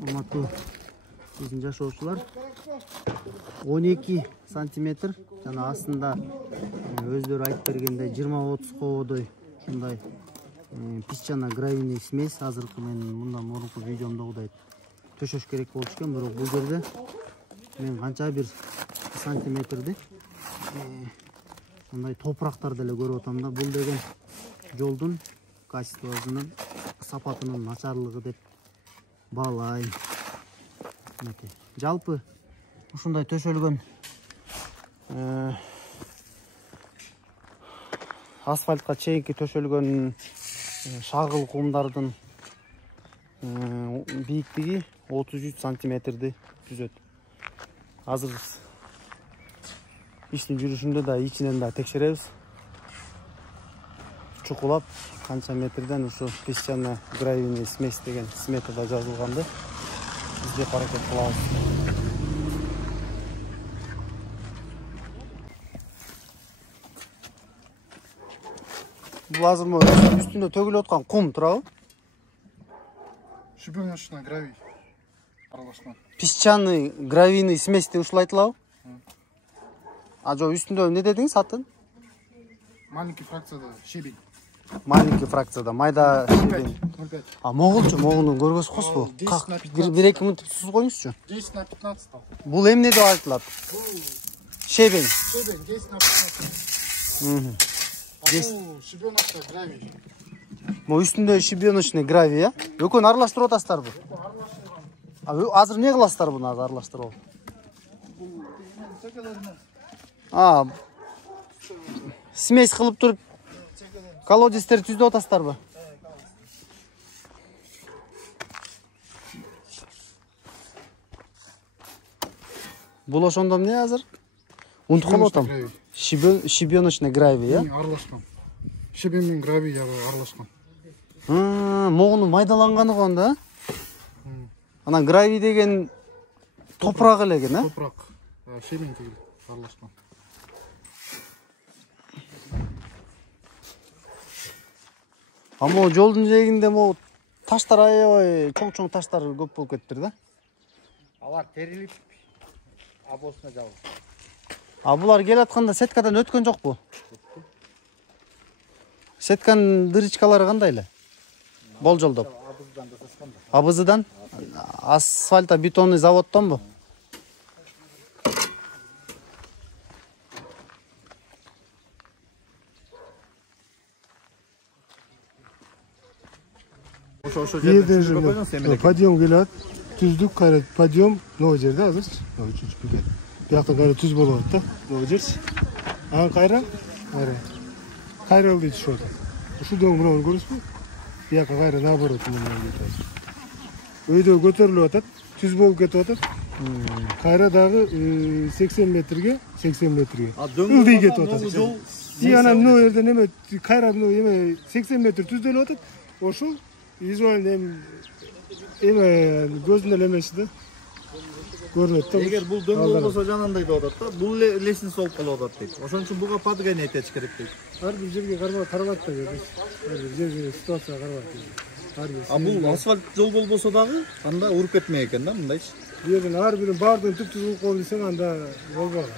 урматтуу биздин жашоочулар 12 сантиметр жана астында өздөрү айтып бергендей 20-30 кободой ушундай песчано-гравийный смесь. Азыркы менин мындан мурунку видеомдогудай төшөш керек болчу экен, бирок бул жерде мен канча бир сантиметрди мындай топурактарды эле көрүп атам да. Бул деген жолдун качествосунун, сапатынын начарлыгы деп баалайм. Жалпы ушундай төшөлгөн асфальтка чейинки төшөлгөн шагыл кумдардын Бийиктиги 33 сантиметрди түзөт. Азыр иштин жүрүшүндө да ичинен да текшеребиз. Чукулап канча метрден ушу песчано гравийный смесь деген сметада жазылганды издеп аракет кылабыз. Бул азыр үстүндө төгүлүп аткан кум турабы? Щебеночный гравий аралашкан. Песчаный гравийный смесь деп ушул айтылабы? А жок, үстүндө эмне дедиңиз атын? Маленький фракцияда щебень. Маленький фракцияда майда щебень. А могулчу, могуну көргөзсүз бу. 1-2 мүнөт сuz коюңузчу. 10 на 15. Бул эмне деп айтылат? Щебень. Щебень 10 на 15. Бул щебеночный гравий. Бул үстүндө щебеночный гравий, Экөөнү аралаштырып атасыздарбы? Азыр эмне кыласыздар буну аралаштырып? Смесь кылып туруп колодецтер түздөп атасыздарбы? Бул ошондо эмне азыр? Унутуп калып атам. Щебеночный гравий, Аралашкан. Щебень менен гравий аралашкан. Могунун майдаланганы го анда? Анан гравий деген топурак эле экен, Топурак. Щебень тигил аралашкан. А могу жолдун жээгинде могу таштар аябай чоң таштар көп болуп кетиптир да? Алар терилип абосуна жабылып. А булар келатканда сеткадан өткөн жокпу? Сетканын дырычкалары кандай эле? Болжолдоп. Абызыдан? Асфальта бетонный заводдонбу? Ошо жерде подъем келет. Түздүк кайра подъем могу жерде азырчы. Үчүнчү бекет. Бияктан кайра түз болуп атат да. Могу жерчи. Анан кайра дейт ушул. Ушул дөңгөрөкүн көрүсүзбү? Бияка кайра наоборот менен кетет. Өйдө көтөрүлүп атат, түз болуп кетип атат. Кайра дагы 80 метрге. Ылдый кетип атат. Анан мына жерден эме кайра эме 80 метр түздөлүп атат. Ошол визуально эме көзүнө эле эмес да. Көрүнөт да. Эгер бул дөң болбосо жанандай деп атат да, бул лестница болуп калып атат дейт. Ошон үчүн буга подгонять этиш керек дейт. Ар бир жерге карабат да беребиз. Ар бир жерге ситуация карабат. А бул асфальт жол болбосо дагы анда уруп кетмек экен да, мындайчы. Бу жерден ар бирин баардыгын түп-түз кылып коелу десең анда болбойт.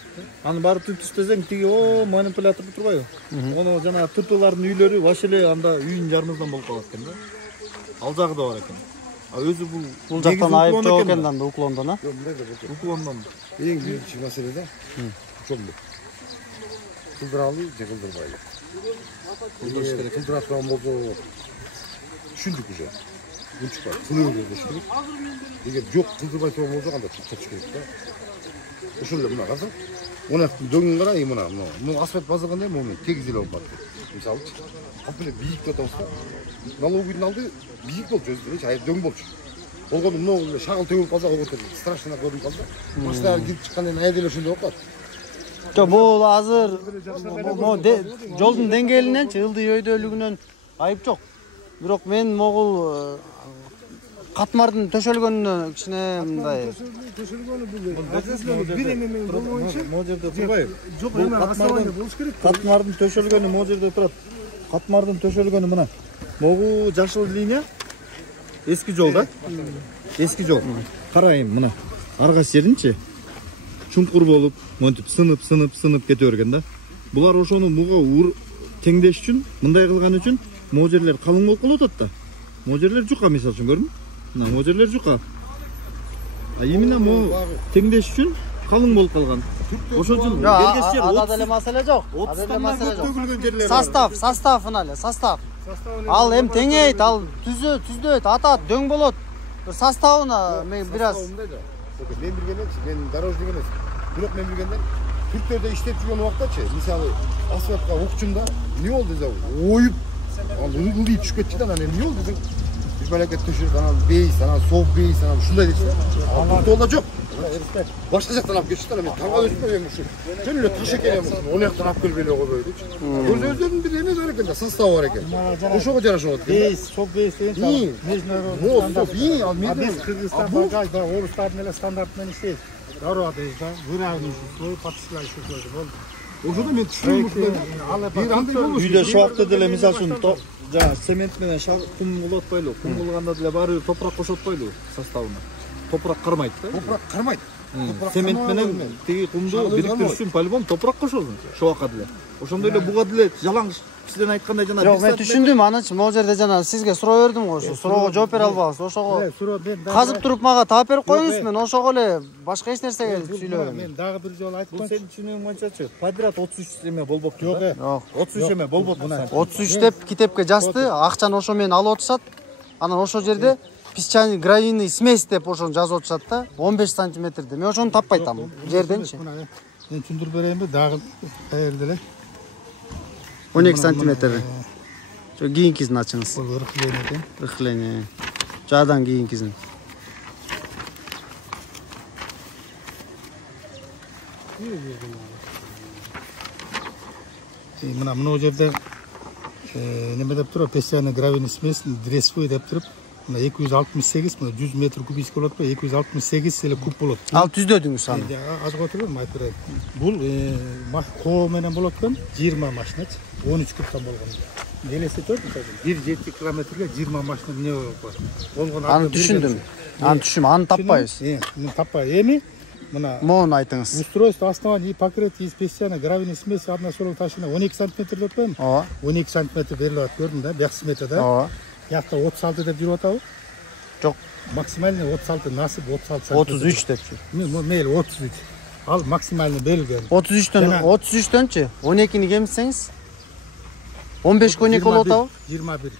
Аны баары түп-түз десең тиги манипулятор турбайбы? Ону жана тыртылардын үйлөрү вообще эле анда үйүн жарымыздан болуп калат экен да. Ал жагы да бар экен. А өзү бул жактан айып жок экен да, уклондон, а? Уклондон. Эң биринчи маселе да. Чоңдук. Кылдыралы же кылдырбайлы. Кылдыра турган болсо түшүндүк уже. Унчукпай, кылуу болуш керек. Эгер жок кылдырбай турган болсо анда чыкчыш керек да. Ошол эле мына казак. Мына дөңүн кара, мына асфальт базылгандай момент тегиз эле болуп атат. Мисалы, комплект бийик деп атабыз да. Налоговыйдын алды бийик болчу, өзүнчө айыр дөң болчу. Болгону мына шагыл төгүлүп калса оготор страшно көрүнүп калды. Машиналар кирип чыккандан айыл эле ошондой болуп калат. Жок, бул азыр жолдун деңгээлиненчи, ылдый өйдөлүгүнөн айып жок. Бирок мен могул катмардын төшөлгөнүнө кичине мындай төшөлгөнү бул бир эме менен болбойчу. Могу жерде турбайбы? Жок, эме основание болуш керек. Катмардын төшөлгөнү могу жерде турат. Катмардын төшөлгөнү мына. Могу жашыл линия эски жол да? Эски жол. Карайын мына. Аргас жеринчи чуңкур болуп, монтип сынып кете берген да. Булар ошону буга теңдеш үчүн, мындай кылган үчүн могу жерлер калың болуп калып атат да. Могу жерлер жука, мисалы үчүн көрдүңбү? Мына могу жерлер жука. А именно могу теңдеш үчүн калың болуп калган. Ошон үчүн бергес жер ада деле маселе жок. Ада деле маселе жок. Төгүлгөн жерлер. Составын эле, состав. Ал эми теңейт, ал түздөйт, атат, дөң болот. Составына мен бир аз Мен билген эмес, мен дорожник эмес. Бирок мен билгенден түрктөрдө иштеп жүргөн убактачы, мисалы асфальтка укчумда эмне болду десем, оюп, ал ылдый түшүп кетти да, анан эмне болду десең, Küpeleket töşür, anam beyiz, anam soğuk beyiz, anam şunday deysiz. Burada ola yok. Başka jaktan alıp geçişten ama tanga ösmeyemmişim. Şöyle taş ekelemişim. Onu yaktan alıp gelip böyle koydu. Özlerinin bir emek var ekan da, sınıfta var ekan. Oşoğa jarашıp atdı. Beyiz, çok beyiz deyin. Biz Kırgızstan bagaj da Oğuzların ele standartmen işteyiz. Daroadayızda, выравнивающий, подшивающий тоже болды. Ошондо мен түшүнүп бир андай болуш. Үйдө шуакта деле мисалы үчүн жана цемент менен кум кылып атпайлы. Кум кылганда деле баары бир топурак кошуп атпайлы составына. Топурак кармайт да. Toprak kırmaydı. Цемент менен тиги кумду бириктириш үчүн по-любому топурак кошосуң. Шуакка деле. Ошондой эле буга деле жалаң сизден айткандай жана Жок, мен түшүндүм анычы. Могу жерде жана сизге суроо бердим го. Суроого жооп бере албагыз. Ошого казып туруп мага таап берип коюңуз. Мен ошого эле башка эч нерсеге сүйлөбөйм. Мен дагы бир жолу айтып Бул сенин түшүнүгүң боюнчачы подряд 33 эме болбоп Жок, Жок. 33 эме болбоп мына. 33 деп китепке жазды. Акчаны ошо менен алып отушат. Анан ошол жерде песчаный гравийный смесь деп ошону жазып отушат да. 15 сантиметрде. Мен ошону таппай атам. Жерденчи. мен түндүрүп берейинби дагы каерде эле 12 сантиметр. Жо кийинкисин ачыңыз. бул рыхление экен. Рыхление. Жаадан кийинкисин. Мына мына жерде неме деп туруп, песчаный гравийный смесь дресвой деп туруп, мына 268, мына 100 метр кубический болот го, 268 эле куб болот. Ал түздөдүңүз аны. Азыр отурбайм, айтып берейин. Бул коо менен болот экен, 20 машиначы, 13 кубтан болгон. Элестетет, 1-7 километрге 20 машина эмне болгон. Аны түшүндүм. Аны түшүндүм. Аны таппайбыз. Мен таппай. Эми мына Моуну айтыңыз. устройство основания и покрытие из песчаной гравийной смеси односоловой толщины 12 сантиметр деп атпаймынбы? Ооба. 12 сантиметр берилип атат, көрдүң да? Бияк сметада. Ооба. Биякта 36 деп жүрүп атабы? Жок. Максимальный 36, насып 36 сантиметр. 33 депчи. Мейли 33. Ал максимальный берилген. 33төнчү 12ни кемитсеңиз 15 12 болуп атабы? 21.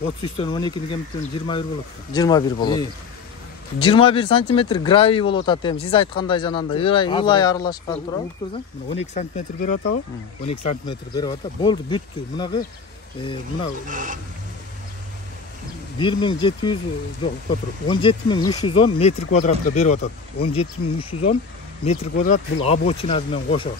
33төн 12ни кемитсең 21 болот. 21 болот. 21 сантиметр гравий болуп атат эми. Сиз айткандай жанагындай ылай аралашкан туурабы? 12 сантиметр берип атабы? 12 сантиметр берип атат. Болду, бүттү. Мунагы мына 1700 жок, отуруп. 17310 метр квадратка берип атат. 17310 метр квадрат бул обочинасы менен кошо.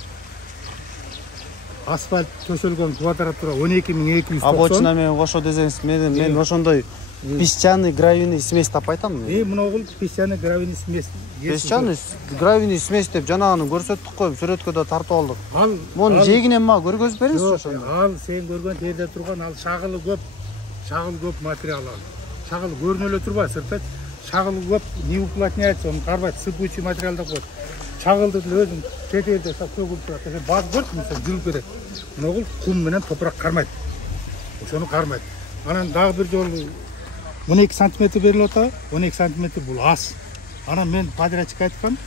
Асфальт төшөлгөн квадратура 12290. Обочина менен кошо десеңиз, мен ошондой песчаный гравийный смесь таппай атам. Мына бул песчаный гравийный смесь. Песчаный гравийный смесь деп жанаганы көрсөттүк го, сүрөткө да тартып алдык. Ал Муну жегинен мага көргөзүп бериңизчи ошондо. Ал сен көргөн жерде турган ал шагылы көп материал ал. Шагылы көрүнө эле турбайт, сыртта шагылы көп не уплотняется, он карбайт, сыпучий материал деп коет. Чагылды деле өзүң четерде сөгүлүп турат. Сен баз көрсүң, сен жылып кетет. Мына бул кум менен топурак кармайт. Ошону кармайт. Анан дагы бир жолу 12 сантиметр берилип атабы? 12 сантиметр бул аз. Анан мен подрядчик айткам,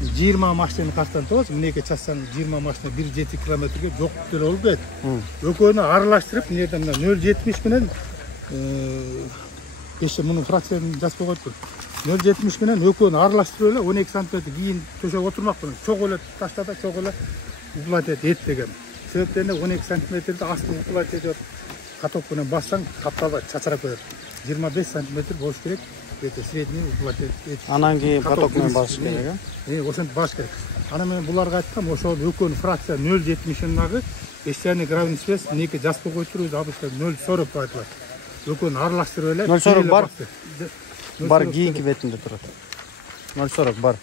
20 машинаны кастан табасың, мынеке чассаң 20 машина 1-7 километрге жок деле болуп кетет. Экөөнү аралаштырып, мына жерде 0,70 менен эше мунун фракциясын жазып койгойтпун. 0,70 менен экөөнү аралаштырып эле 12 сантиметр кийин төшөп отурмакпын. Чок эле таштада, чок эле уплотять эт деген. Себептен 12 сантиметрди асты уплотять этип каток менен бассаң, капталбайт, чачырап кетет. 25 сантиметр болуш керек. Это средний уплотять. Анан кийин каток менен басыш керек, ошентип баш керек. Анан мен буларга айткам, ошол экөөнүн фракция 0,70-нагы песчаный гравийный смесь мынеке жазып койчурбуз, обычно 0,40 деп айтылат. Экөөнү аралаштырып эле. 0,40 бар. Бар кийинки бетинде турат. 0,40 бар.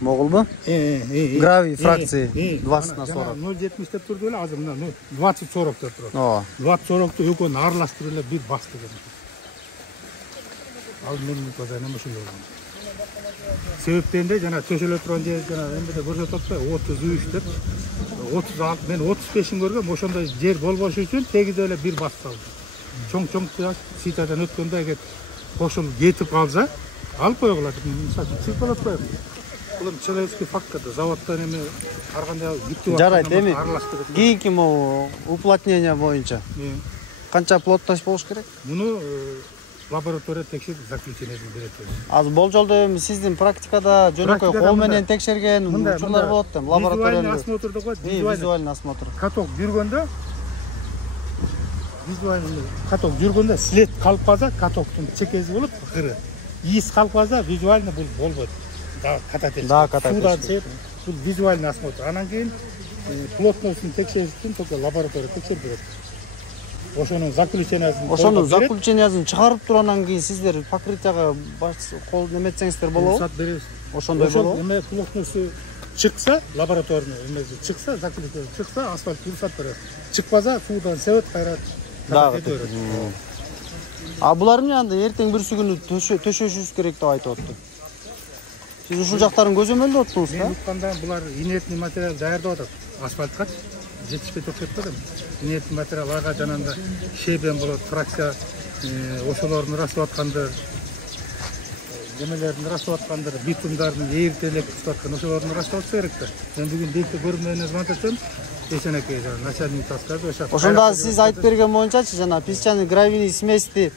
Могулбу? Гравий фракции 20/40. 0,70 деп турду эле, азыр мына 20/40 деп турат. Ооба. 20/40ту экөөнү аралаштырып эле бир басты деген. Ал менин көзөйнөм ошондой болгон. Себептенде жана төшөлө турган жер жана эмеде көрсөтүп атпайбы 33 деп. 36 мен 35-ин көргөм, ошондой жер болбош үчүн тегиз эле бир бас салдым. Чоң ситадан өткөндө эгер кошулуп кетип калса, алып койгула деп чыгып болот атпайбы? Бул человеческий фактор да, заводдон эме ар кандай бүттүп жарайт эми. Кийинки могу уплотнение боюнча канча плотность болуш керек? Муну лаборатория текшерип заключениесин берет. Азыр болжолдо эми сиздин практикада жөнөкөй кол менен текшерген учурлар болот да, лабораторияда. Визуальный осмотр деп коет. Визуальный осмотр. Каток жүргөндө визуальный каток жүргөндө след калып калса, катоктун чекеси болот, кыры. Иіс қалып қалса, визуально бұл болбайды. Да, кататеш. Бұл визуальный осмотр. Анан кейін плотностын текшеріш үчүн только лаборатория текшерип берет. Ошонун заключениясын чыгарып турандан кийин сиздер покрытияга кол неметсеңиздер болобу? Рұқсат беребиз. Ошондой болобу? Эме плотносту чыкса, лабораторный эмеси чыкса, заключение чыкса, асфальт рұқсат берет. Чыкпаса, суудан себет кайра катат берет. А булар эмне анда эртең бүрсү күнү төшөшүбүз керек деп айтып атты. Сиз ушул жактарын көзөмөлдөп аттыңыз да? Мен уткандан булар инертный материал даярдап атат. Асфальтка жетишпей токтоп атат. Инертный материал ага жанагындай шебен болот, фракция ошолордун ырастап аткандар, немелердин ырастап аткандар, битумдардын эртелеп түзүп аткан ошолордун ырастап атса керек да. Мен бүгүн дейте көрмөөнө звонтатсам, эсенекей начальник таскады ошо. Ошондо сиз айтып берген боюнчачы, жана песчаный гравийный смести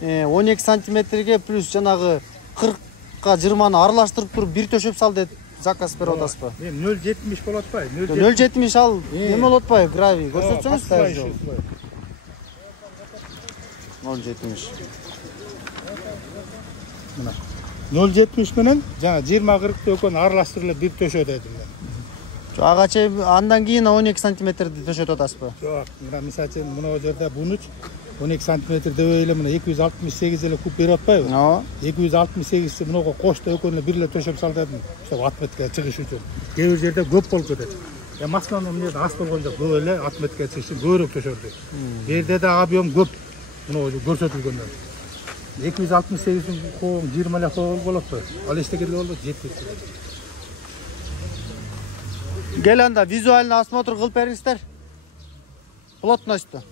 12 сантиметрге плюс жанагы 40ка 20-ны аралаштырып туруп бир төшөп сал деп заказ берип атасызбы? Мен 0,70 болот атпайбы? 0,70 ал неме болот атпайбы? Гравий көрсөтсөңүз дагы. 0,70. Мына 0,70 менен жана 20-40 экөөнү аралаштырып бир төшө дедим мен. Ага чейин андан кийин 12 сантиметрди төшөтүп атасызбы? Жок, мына мисалы үчүн мына жерде бунуч 12 сантиметр дебей эле мына 268 эле куб берип атпайбы? 268 мынага кошто экөөнү бир эле төшөп сал дедим. Ошо отметке чыгыш үчүн. Кээ бир жерде көп болуп кетет. Масканы эмне аз болгондо көп эле отметке чыгыш үчүн көбүрөөк төшөрдү. Бу жерде да объем көп. Мына көрсөтүлгөндөн. 268 куб 20 эле куб болот. Ал эчтекеле болду, жетпейт. Гел анда визуальный осмотр кылып бериңиздер. Плотносту.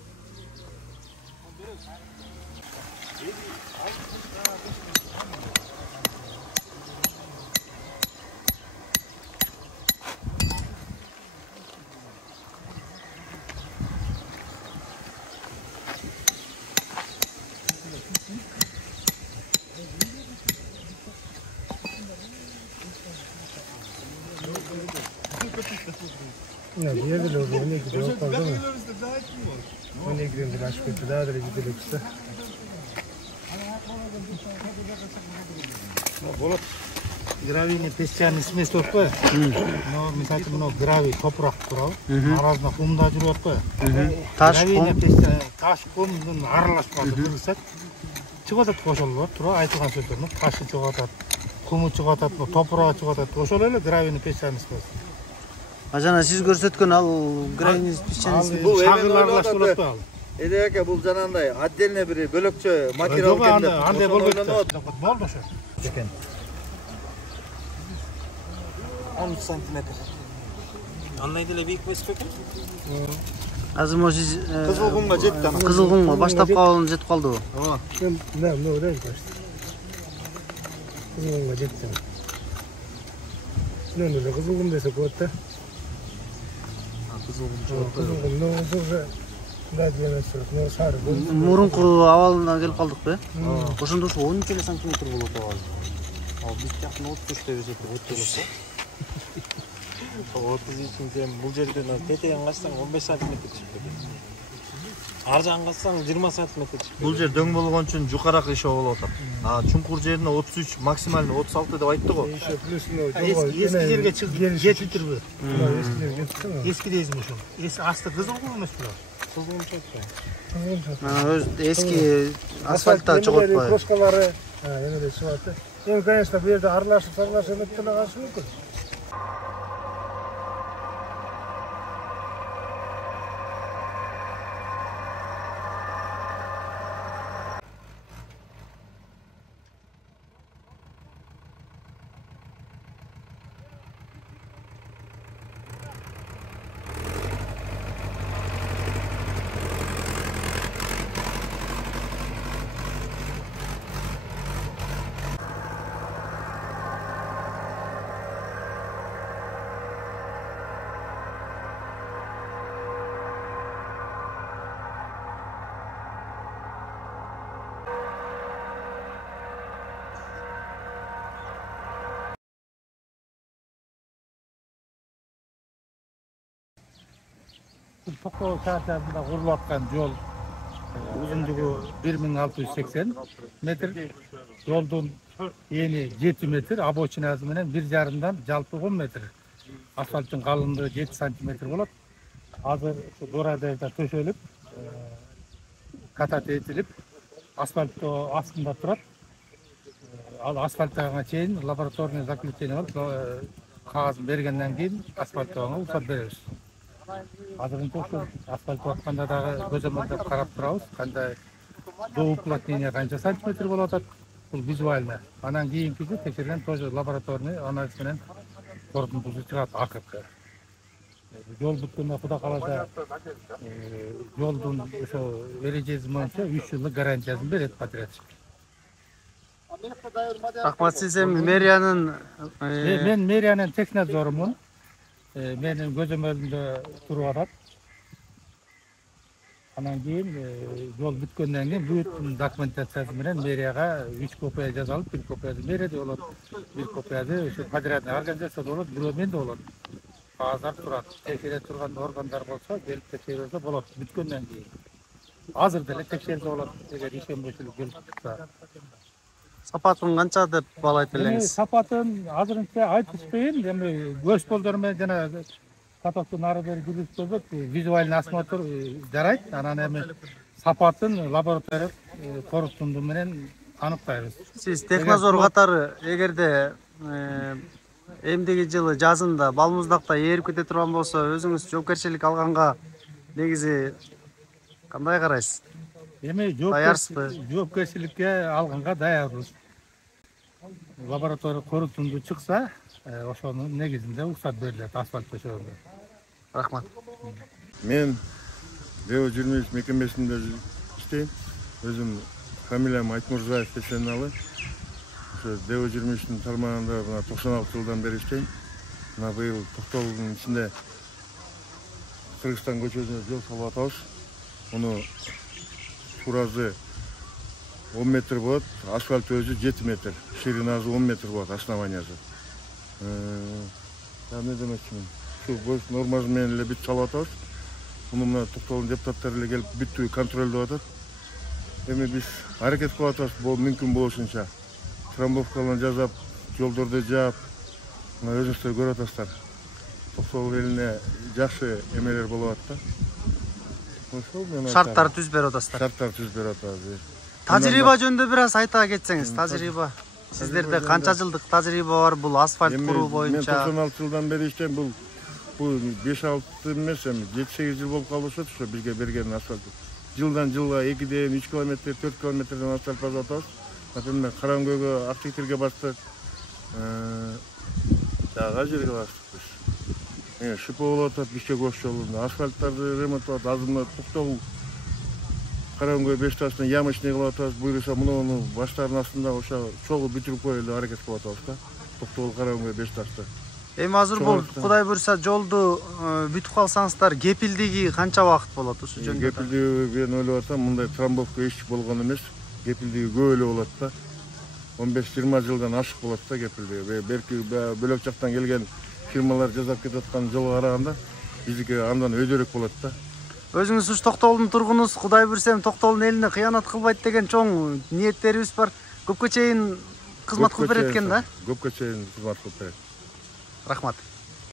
Болот. Гравийный песчаный смесь болуп атпайбы? Но мисалы үчүн мына гравий топурак турабы? Аразында кумда жүрүп атпайбы? Таш кумдун аралашмасы кырсат. Чыгып атат ошол тура айтылган сөздөрдүн ташы чыгып атат, куму чыгып атат, топурагы чыгып атат. Ошол эле гравийный песчаный смесь. А жана сиз көрсөткөн ал гравийный песчаный смесь бул шагыл аралаш болот атпайбы? Эдеке бул жанагындай отдельный бир бөлөкчө материал экен деп. Андай болбойт. Болду ошо. Экен. 13 сантиметр. Андай деле бийик эмес бекен? Азыр мо сиз Кызылгумга жетти ана. Кызылгумга баштапкы абалына жетип калдыбы? Ооба. Мен мындай Кызылгумга жетти. Силер эле кызылгум десе болот да. Кызылгум мурунку абалына келип калдыкпы? Ошондо ушу 13 эле сантиметр болот абал. Ал биз жактын 33 деп эсептеп өтүп алса. 30 үчүн сен бул жерден тетеген качсаң 15 сантиметр чыгып кетет. Ар жагын качсаң 20 сантиметр чыгып. Бул жер дөң болгон үчүн жукараак ишөө болуп атат. Чуңкур жерине 33, максималный 36 деп айтты го. Эски жерге чыгып жетиптирби? Эски дейсиң ошо. Асты кызылгум эмеспи? Эски асфальтта чыгып атпайбы? Кроскалары эмеде чыгып атты. Эми, конечно, бу жерде аралашып эметтеле калышы мүмкүн. Токтогул шаарында курулуп аткан жол Uzunluğu 1680 metr. Yoldun eni 7 metr. Aboçinası menen 1,5'dan жалпы 10 metr. Asfaltın kalınlığı 7 santimetr болады. Hazır şu Doradayda töşölüp, katat etilip, asfalt астында турат. Ал асфальттагына чейин лабораторный заключение алып, кагазын бергенден кийин асфальттоого уруксат беребиз. Азырынча ушул асфальт атканда дагы көзөмөлдөп карап турабыз, кандай до уплотнения канча сантиметр болуп атат, бул визуально. Анан кийинкиси текшерген тоже лабораторный анализ менен корутундусу чыгат акыркы. Жол бүткөндө Кудай кааласа жолдун ошо эрежеси боюнча 3 жылдык гарантиясын берет подрядчик. Рахмат, сиз эми мэриянын Мен мэриянын технадзорумун. Менин көзөмөлүмдө туруп атат. Анан кийин жол бүткөндөн кийин бүт документациясы менен мэрияга 3 копия жазалып, 1 копиясы мэрияда болот, 1 копиясы ошо подрядный организацияда болот, бирөө менде болот. Кагаздар турат. Текшере турган органдар болсо, келип текшерсе болот бүткөндөн кийин. Азыр деле текшерсе болот, эгер ишенбөчүлүк келип турса. сапатын канча деп баалайт элеңиз? Сапатын азырынча айтышпайын, эми көз болдор менен жана катоктун ары бери жүргүзсөбөт, визуальный осмотр жарайт. Анан эми сапатын лаборатория корутунду менен аныктайбыз. Сиз технадзор катары эгерде эмдиги жылы жазында балмуздакта ээрип кете турган болсо, өзүңүз жоопкерчилик алганга негизи кандай карайсыз? Эми жоопкерчиликке алганга даярбыз. Лаборатория корутунду чыкса, ошонун негизинде уруксат берилет асфальт төшөгөнгө. Рахмат. Мен ДО-23 мекемесинде иштейм. Өзүм фамилиям Айтмурзаев Эсеналы. Ошо ДО-23-тин тармагында 96 жылдан бери иштейм. Мына быйыл Токтолдун ичинде Кыргызстан көчөсүнө жол салып атабыз. Муну туразы 10 метр болот, асфальт өзү 7 метр, ширинасы 10 метр болот, основаниясы. Не демекчимин? Ушул бош нормасы менен эле бүт салып атабыз. Муну мына Токтолдун депутаттары эле келип бүттү контролдоп атат. Эми биз аракет кылып атабыз, бул мүмкүн болушунча. Трамбовкаларын жасап, жолдорду жаап, мына өзүңүздөр көрүп атасыздар. Токтол элине жакшы эмелер болуп атат да. Шарттар түз берип атасыздар. Шарттар түз берип атабыз. Тажрыйба жөнүндө бир аз айта кетсеңиз, тажрыйба. Сиздерде канча жылдык тажрыйба бар бул асфальт куруу боюнча? Мен 96 жылдан бери иштейм, бул 5-6 эмес, эми 7-8 жыл болуп калышат ошо бизге берген асфальт. Жылдан жылга 2-ден 3 километр, 4 километрден асфальт басып атабыз. Например, Караңкөйгө, Актектерге баштык. Жага жерге баштык. Шипа болуп атат Бишкек ош жолунда. Асфальттарды ремонттоп атат. Азыр Токтол Караңкөй 5 таштан ямочный кылып атабыз. Буюрса муну баштардын астында ошо чогуу бүтүрүп коелу аракет кылып атабыз да. Токтол Караңкөй 5 ташты. Эми азыр бул Кудай буйрса жолду бүтүп калсаңыздар, кепилдиги канча убакыт болот ушул жөнүндө? Кепилдиги мен ойлоп атам, мындай трамбовка эч болгон эмес. Кепилдиги көп эле болот да. 15-20 жылдан ашык болот да кепилдиги. Берки бөлөк жактан келген фирмалар жасап кетип аткан жолго караганда биздики андан өйдөрөөк болот да. Өзүңүз уш Токтолдун тургунусуз, Кудай буйрса Токтолдун элине кыянат кылбайт деген чоң ниеттерибиз бар. Көпкө чейин кызмат кылып берет экен да? Көпкө чейин кызмат кылып берет. Рахмат.